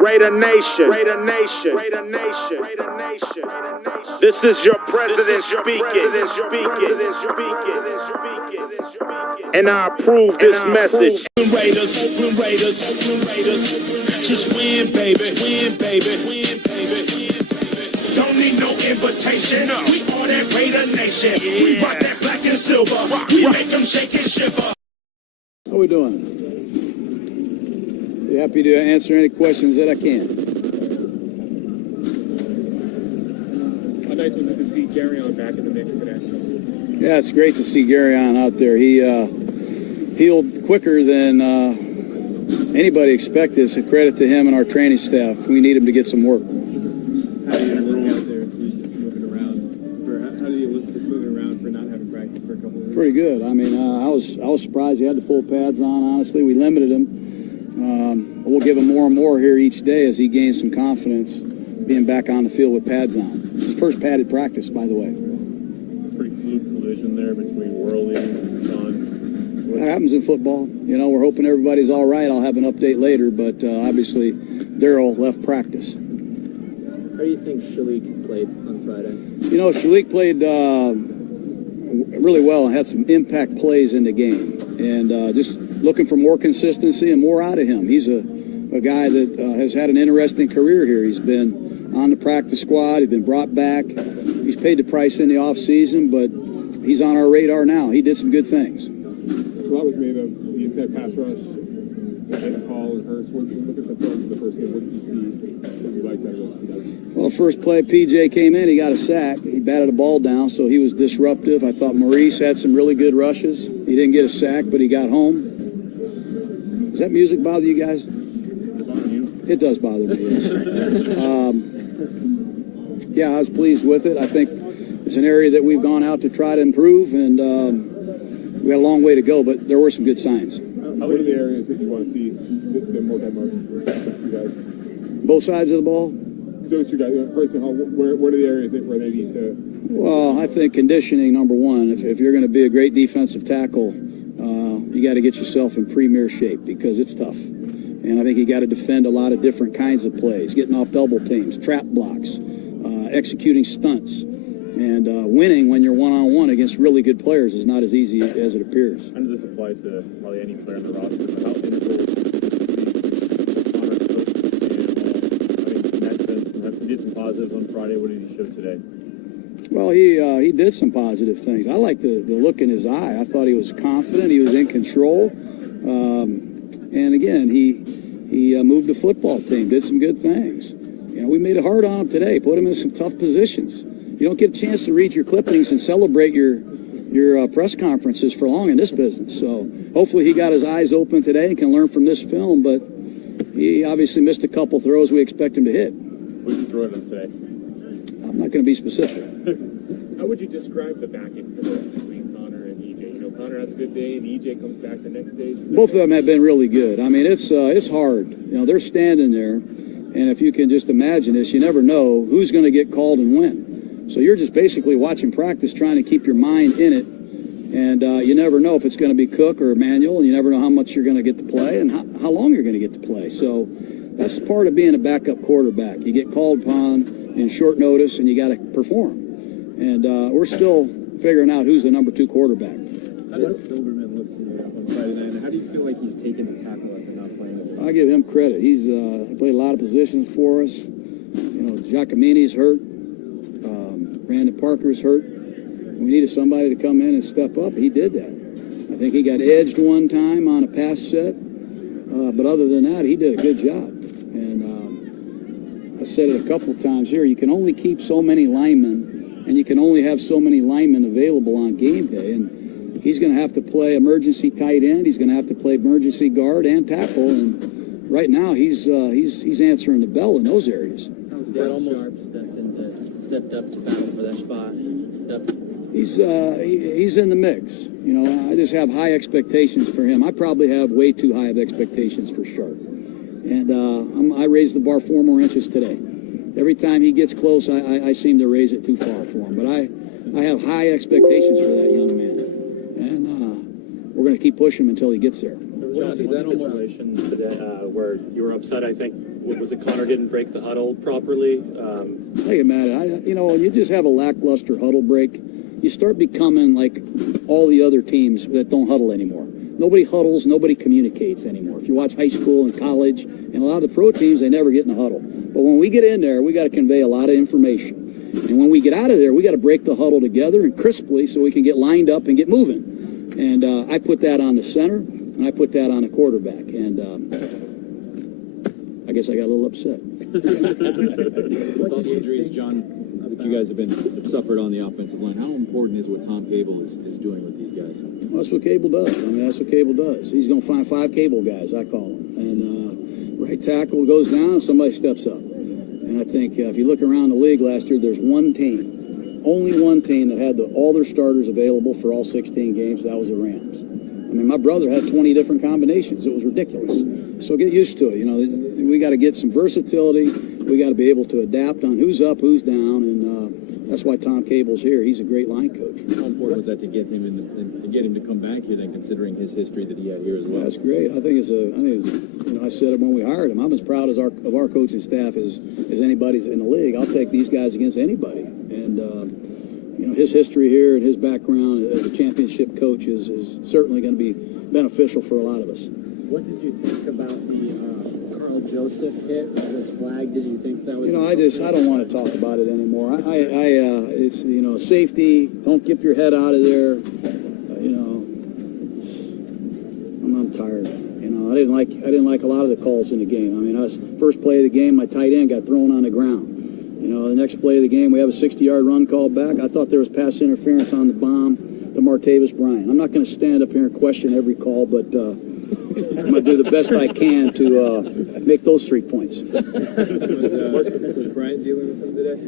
Raider Nation, Raider Nation, Raider Nation, Raider Nation. This is your president speaking. And I approve this message. Raiders, Oakland Raiders, Oakland Raiders. Just win, baby, win, baby, win, baby. Don't need no invitation. We are that Raider Nation. We rock that black and silver. We make them shake and shiver. How we doing? Be happy to answer any questions that I can. How nice was it to see Gary on back in the mix today? Yeah, it's great to see Gary on out there. He healed quicker than anybody expected. It's a credit to him and our training staff. We need him to get some work. How do you look out there to just moving around? How do you look just moving around for not having practice for a couple of weeks? Pretty good. I mean, I was surprised he had the full pads on. Honestly, we limited him. We'll give him more and more here each day as he gains some confidence being back on the field with pads on. It's his first padded practice, by the way. Pretty fluke collision there between Worley and Jon. That happens in football. You know, we're hoping everybody's all right. I'll have an update later, but obviously Darryl left practice. How do you think Khalil played on Friday? You know, Khalil played really well and had some impact plays in the game. And just looking for more consistency and more out of him. He's a guy that has had an interesting career here. He's been on the practice squad. He's been brought back. He's paid the price in the offseason, but he's on our radar now. He did some good things. A lot was made of the inside pass rush and Hall and Hurst. When you look at the film of the first game, what did you see that you liked out of those two guys? Well, first play, PJ came in. He got a sack. He batted a ball down, so he was disruptive. I thought Maurice had some really good rushes. He didn't get a sack, but he got home. Does that music bother you guys? It does bother me, yes. Yeah, I was pleased with it. I think it's an area that we've gone out to try to improve, and we got a long way to go, but there were some good signs. What are the areas that you want to see them work on most for you guys? Both sides of the ball? Those two guys, Hurst and Hall, what are the areas where they need to? Well, I think conditioning, number one. If you're going to be a great defensive tackle, you got to get yourself in premier shape because it's tough. And I think you got to defend a lot of different kinds of plays, getting off double teams, trap blocks, executing stunts. And winning when you're one-on-one against really good players is not as easy as it appears. I know this applies to probably any player on the roster, but how integral he did some positives on Friday. What did he show today? Well, he did some positive things. I like the look in his eye. I thought he was confident. He was in control. And again, he moved the football team, did some good things. You know, we made it hard on him today, put him in some tough positions. You don't get a chance to read your clippings and celebrate your press conferences for long in this business. So hopefully he got his eyes open today and can learn from this film, but he obviously missed a couple throws we expect him to hit. What did you throw at him today? I'm not going to be specific. How would you describe the back end for between Connor and EJ? You know, Connor has a good day and EJ comes back the next day. Both of them have been really good. I mean, it's hard. You know, they're standing there, and if you can just imagine this, you never know who's going to get called and when. So you're just basically watching practice, trying to keep your mind in it, and you never know if it's going to be Cook or Emmanuel, and you never know how much you're going to get to play and how long you're going to get to play. So that's part of being a backup quarterback. You get called upon in short notice, and you got to perform. And we're still figuring out who's the number 2 quarterback. How did Silverman look to you on Friday night, and how do you feel like he's taken the tackle after not playing? I give him credit. He's played a lot of positions for us. You know, Giacomini's hurt. Brandon Parker's hurt. We needed somebody to come in and step up. He did that. I think he got edged one time on a pass set. But other than that, he did a good job. And I said it a couple times here. You can only keep so many linemen, and you can only have so many linemen available on game day. And he's going to have to play emergency tight end. He's going to have to play emergency guard and tackle. And right now, he's answering the bell in those areas. Is that almost stepped up to battle for that spot? He's in the mix. You know, I just have high expectations for him. I probably have way too high of expectations for Sharp. And I raised the bar 4 more inches today. Every time he gets close, I seem to raise it too far for him. But I have high expectations for that young man. And we're going to keep pushing him until he gets there. There John, is that almost situation today, where you were upset? I think was it Connor didn't break the huddle properly? Hey, Matt, when you just have a lackluster huddle break, you start becoming like all the other teams that don't huddle anymore. Nobody huddles, nobody communicates anymore. If you watch high school and college, and a lot of the pro teams, they never get in a huddle. But when we get in there, we got to convey a lot of information. And when we get out of there, we got to break the huddle together and crisply so we can get lined up and get moving. And I put that on the center, and I put that on the quarterback. And I guess I got a little upset. With all the injuries, John, that you guys have suffered on the offensive line, how important is what Tom Cable is doing with these guys? Well, that's what Cable does. I mean, that's what Cable does. He's going to find 5 Cable guys, I call them. And right tackle goes down, and somebody steps up. And I think if you look around the league last year, there's one team, only one team that had all their starters available for all 16 games. That was the Rams. I mean, my brother had 20 different combinations. It was ridiculous. So get used to it. You know, we got to get some versatility. We got to be able to adapt on who's up, who's down, and that's why Tom Cable's here. He's a great line coach. How important was that to get him to come back here, then, considering his history that he had here as well? Yeah, that's great. I think I said it when we hired him. I'm as proud of our coaching staff as anybody's in the league. I'll take these guys against anybody. And his history here and his background as a championship coach is certainly going to be beneficial for a lot of us. What did you think about the Carl Joseph hit, this flag? Did you think that was? I don't want to talk about it anymore. It's safety. Don't get your head out of there. I'm tired. I didn't like a lot of the calls in the game. I mean, first play of the game, my tight end got thrown on the ground. The next play of the game, we have a 60-yard run called back. I thought there was pass interference on the bomb to Martavis Bryant. I'm not going to stand up here and question every call, but I'm going to do the best I can to make those 3 points. Was Bryant dealing with something today?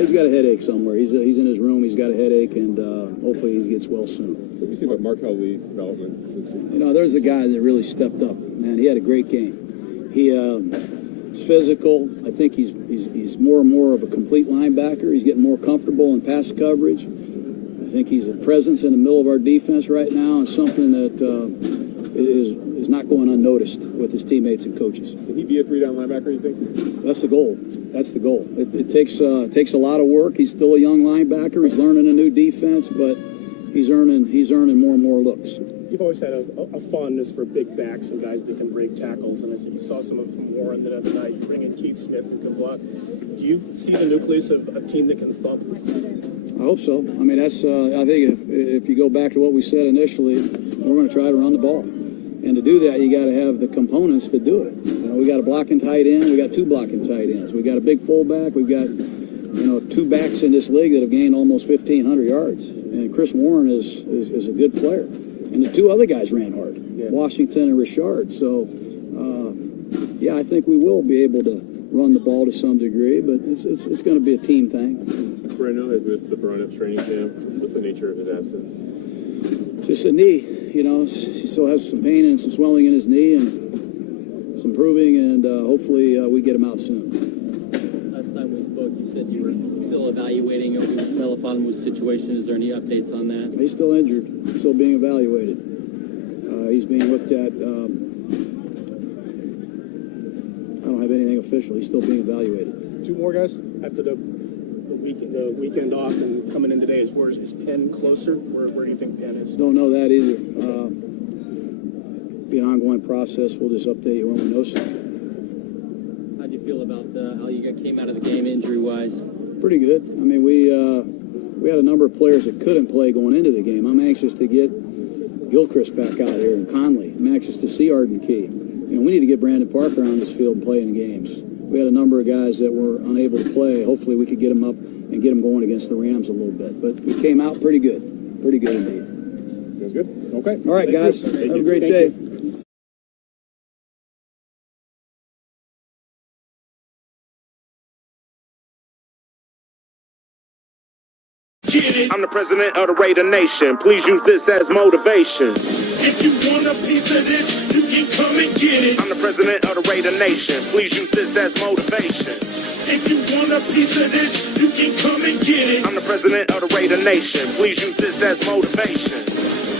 He's got a headache somewhere. He's in his room. He's got a headache, and hopefully he gets well soon. What do you think about Khalil's development? There's a guy that really stepped up. Man, he had a great game. He's physical. I think he's more and more of a complete linebacker. He's getting more comfortable in pass coverage. I think he's a presence in the middle of our defense right now, and something that is not going unnoticed with his teammates and coaches. Can he be a 3-down linebacker, you think? That's the goal. That's the goal. It takes a lot of work. He's still a young linebacker. He's learning a new defense, but he's earning more and more looks. You've always had a fondness for big backs and guys that can break tackles, and I said you saw some of it from Warren the other night. You bring in Keith Smith and good luck. Do you see the nucleus of a team that can thump? I hope so. I mean, I think if you go back to what we said initially, we're going to try to run the ball. And to do that, you got to have the components to do it. We got a blocking tight end. We got 2 blocking tight ends. We got a big fullback. We've got 2 backs in this league that have gained almost 1,500 yards. And Chris Warren is a good player. And the 2 other guys ran hard, Washington and Richard. So, I think we will be able to run the ball to some degree, but it's going to be a team thing. Brando has missed the brunt of training camp. What's the nature of his absence? Just a knee. He still has some pain and some swelling in his knee and some proving, and hopefully we get him out soon. Last time we spoke, you said you were still evaluating Melifonmu's situation. Is there any updates on that? He's still injured, still being evaluated. He's being looked at. I don't have anything official. He's still being evaluated. 2 more guys after the weekend off and coming in today. Is Penn closer? Where do you think Penn is? Don't know that either. Be an ongoing process. We'll just update you when we know something. How do you feel about how you came out of the game injury-wise? Pretty good. I mean, we had a number of players that couldn't play going into the game. I'm anxious to get Gilchrist back out here and Conley. I'm anxious to see Arden Key. We need to get Brandon Parker on this field and play in games. We had a number of guys that were unable to play. Hopefully we could get them up and get them going against the Rams a little bit. But we came out pretty good. Pretty good indeed. Feels good. Okay. All right, guys. Have a great day. I'm the president of the Raider Nation. Please use this as motivation. If you want a piece of this, you can come and get it. I'm the president of the Raider Nation. Please use this as motivation. If you want a piece of this, you can come and get it. I'm the president of the Raider Nation. Please use this as motivation.